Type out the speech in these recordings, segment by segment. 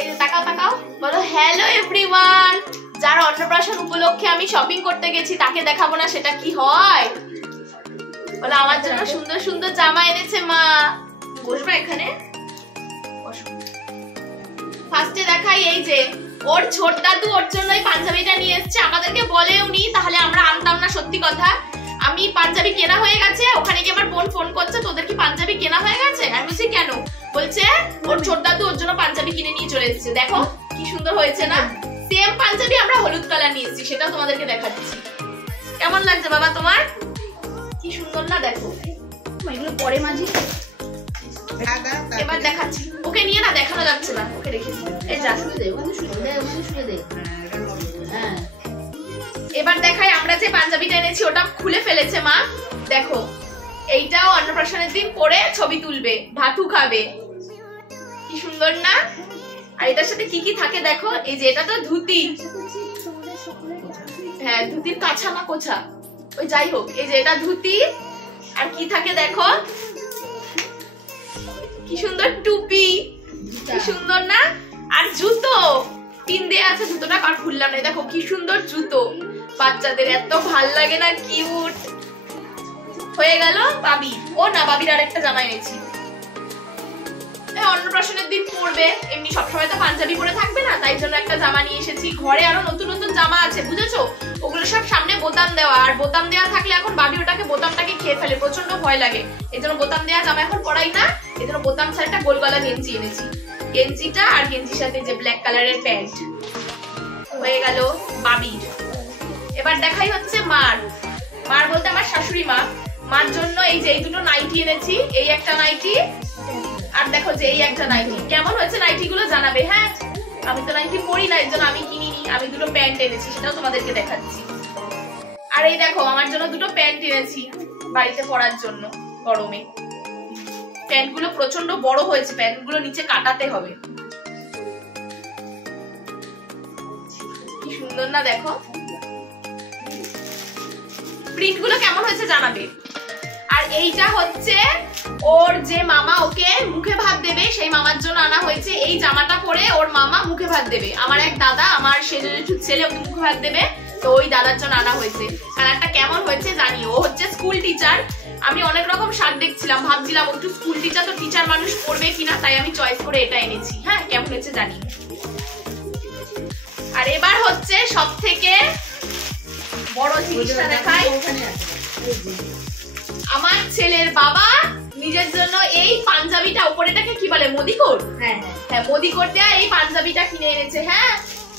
এই যে তাকাও তাকাও, বলো হ্যালো এভরিওয়ান। যার অন্নপ্রাশন উপলক্ষে আমি শপিং করতে গেছি তাকে দেখাবো না, সেটা কি হয়? বলো আমার জন্য সুন্দর সুন্দর জামা এনেছে মা। বসবে এখানে, ফার্স্টে দেখাই এই যে ওর ছোট দাদু ওর জন্য এই পাঞ্জাবিটা নিয়ে এসেছে, আমাদেরকে বলেও নি, তাহলে আমরা আনতাম না। সত্যি কথা, আমি পাঞ্জাবি কেনা হয়ে গেছে, ওখানে গিয়ে আমার বোন ফোন করছে তোদের কি পাঞ্জাবি কেনা হয়ে গেছে? আমি বলছি কেন? বলছে ওর ছোট দাদু ওর জন্য পাঞ্জাবি কিনে নিয়ে চলে এসেছে। দেখো কি সুন্দর হয়েছে না? সেম পাঞ্জাবি আমরা হলুদ কালার নিয়ে এসেছি, সেটাও তোমাদেরকে দেখাচ্ছি। কেমন লাগছে বাবা তোমার? কি সুন্দর না? দেখো এগুলো পরে মাঝি। এবার দেখাচ্ছি, ওকে নিয়ে না দেখানো যাচ্ছে না, ওকে রেখেছি। এই যা শুয়ে দে, ওখানে শুয়ে দে। হ্যাঁ, এবার দেখাই আমরা যে পাঞ্জাবিটা এনেছি ওটা খুলে ফেলেছে মা। দেখো এইটাও অন্নপ্রাশনের দিন পরে ছবি তুলবে, ভাতু খাবে। কি সুন্দর না? আর এটার সাথে কি কি থাকে দেখো। এই যে এটা তো ধুতি, হ্যাঁ ধুতির কাছা না কোছা, ওই যাই হোক। এই যে এটা ধুতি, আর কি থাকে দেখো, কি সুন্দর টুপি, কি সুন্দর না? আর জুতো পিন দেয়া আছে, জুতোটা আর খুললাম না। দেখো কি সুন্দর জুতো, বাচ্চাদের এত ভাল লাগে না? কিউট হয়ে গেল। বাবি ও না, বাবির আরেকটা জামা এনেছি, অন্নপ্রাশনের দিন পরবে। এমনি সবসময় তো পাঞ্জাবি পরে থাকবে না, তাই জন্য একটা জামা নিয়ে এসেছি। ঘরে আরো নতুন নতুন জামা আছে বুঝেছো, ওগুলো সব সামনে বোতাম দেওয়া, আর বোতাম দেওয়া থাকলে এখন বাবি ওটাকে বোতামটাকে খেয়ে ফেলে, প্রচন্ড ভয় লাগে। এই জন্য বোতাম দেওয়া জামা এখন পরাই না, এই জন্য বোতাম ছাড়া একটা গোল গলা গেঞ্জি এনেছি। গেঞ্জিটা আর গেঞ্জির সাথে যে ব্ল্যাক কালারের প্যান্ট হয়ে গেল বাবির। এবার দেখাই হচ্ছে মার। মার বলতে আমার শাশুড়ি মা। মার জন্য এই যে এই দুটো নাইটি এনেছি, এই একটা নাইটি আর দেখো যে এই একটা নাইটি। কেমন হয়েছে নাইটি গুলো জানাবে। হ্যাঁ, আমি তো নাইটি পরি না, এর জন্য আমি কিনিনি। আমি দুটো প্যান্ট এনেছি, সেটাও তোমাদেরকে দেখাচ্ছি। আর এই দেখো আমার জন্য দুটো প্যান্ট এনেছি বাড়িতে পরার জন্য গরমে। প্যান্ট গুলো প্রচন্ড বড় হয়েছে, প্যান্ট গুলো নিচে কাটাতে হবে। কি সুন্দর না? দেখো প্রিন্ট গুলো কেমন হয়েছে জানাবে। আর এইটা হচ্ছে ওর যে মামা ওকে মুখে ভাত দেবে, সেই মামার জন্য আনা হয়েছে। এই জামাটা পরে ওর মামা মুখে ভাত দেবে। আমার এক দাদা, আমার সেজেজু ছেলে, ওকে মুখে ভাত দেবে, তো ওই দাদার জন্য আনা হয়েছে। কালারটা কেমন হয়েছে জানি। ও হচ্ছে স্কুল টিচার। আমি অনেক রকম শার্ট দেখছিলাম, ভাবছিলাম একটু স্কুল টিচার তো টিচার মানুষ পরবে কিনা, তাই আমি চয়েস করে এটা এনেছি। হ্যাঁ, কেমন হয়েছে জানি। আর এবার হচ্ছে সব থেকে বড় জিনিসটা দেখাই। আমার ছেলের বাবা নিজের জন্য এই পাঞ্জাবিটা, উপরেটাকে কি বলে, মোদিকোট? হ্যাঁ হ্যাঁ, মোদিকোট দেয়া এই পাঞ্জাবিটা কিনে এনেছে। হ্যাঁ,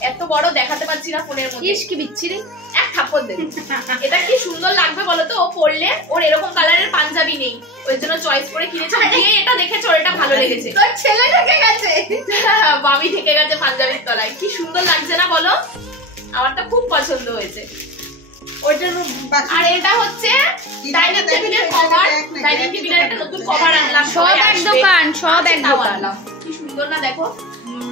এত বড় দেখাতে পাচ্ছি না ফোনের মধ্যে। কি বিচ্ছিরি, এক থাপ্পড় দেবে। এটা কি সুন্দর লাগবে বলো তো ও পরলে। ওর এরকম কালারের পাঞ্জাবি নেই, ওই জন্য চয়েস করে কিনেছে। দিয়ে এটা দেখেছে ওর এটা ভালো লেগেছে। তোর ছেলে ঢেকে গেছে, বাবি ঢেকে গেছে পাঞ্জাবির তলায়। কি সুন্দর লাগছে না বলো? আমারটা খুব পছন্দ হয়েছে। আর এটা হচ্ছে ডাইনিং টেবিলের কভার। ডাইনিং টেবিলের একটা নতুন কভার আনলাম, সব এক দোকান, সব এক দোকান। কি সুন্দর না? দেখো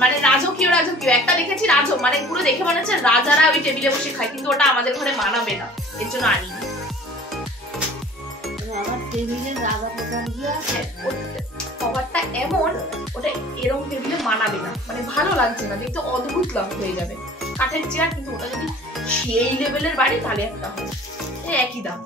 মানে রাজকীয় রাজকীয় একটা দেখেছি, মানে পুরো দেখে মনে হচ্ছে রাজারা ওই টেবিলে বসে খায়, কিন্তু ওটা আমাদের ঘরে মানাবে না, এর জন্য আনি। আমার টেবিলে রাজা প্রধান দিয়ে আছে, কভারটা এমন, ওটা এরকম টেবিলে মানাবে না, মানে ভালো লাগছে না দেখতে, অদ্ভুত লাভ হয়ে যাবে। কাঠের চেয়ার, কিন্তু ওটা যদি সেই লেভেলের বাড়ি তাহলে একটা হয়, একই দাম।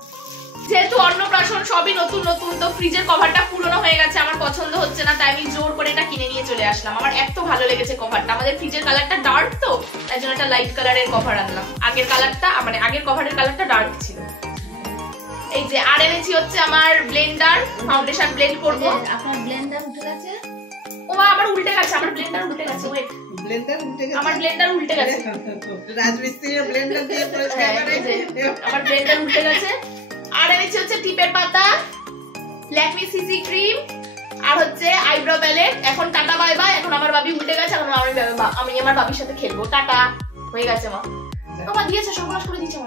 যেহেতু অন্নপ্রাশন সবই নতুন নতুন, তো ফ্রিজের কভারটা পুরনো হয়ে গেছে, আমার পছন্দ হচ্ছে না, তাই আমি জোর করে এটা কিনে নিয়ে চলে আসলাম। আমার এত ভালো লেগেছে কভারটা। আমাদের ফ্রিজের কালারটা ডার্ক, তো তাই জন্য একটা লাইট কালারের কভার আনলাম। আগের কালারটা, মানে আগের কভারের কালারটা ডার্ক ছিল। এই যে আর এনেছি হচ্ছে আমার ব্লেন্ডার, ফাউন্ডেশন ব্লেন্ড করব। আপনার ব্লেন্ডার উঠে গেছে? ও মা, আমার উল্টে গেছে, আমার ব্লেন্ডার উল্টে গেছে। ওয়েট, ব্লেন্ডার উল্টে গেছে? আমার ব্লেন্ডার উল্টে গেছে। রাজমিস্ত্রির ব্লেন্ডার দিয়ে পরিষ্কার করে আমার ব্লেন্ডার উল্টে গেছে। আর এনেছি হচ্ছে টিপের পাতা, ল্যাকমি সিসি ক্রিম, আর হচ্ছে আইব্রো প্যালেট। এখন টাটা বাই বাই, এখন আমার বাবি উল্টে গেছে, এখন আমি আমার বাবির সাথে খেলবো। টাটা হয়ে গেছে মা, তোমার দিয়েছে, সর্বনাশ করে দিয়েছে মা।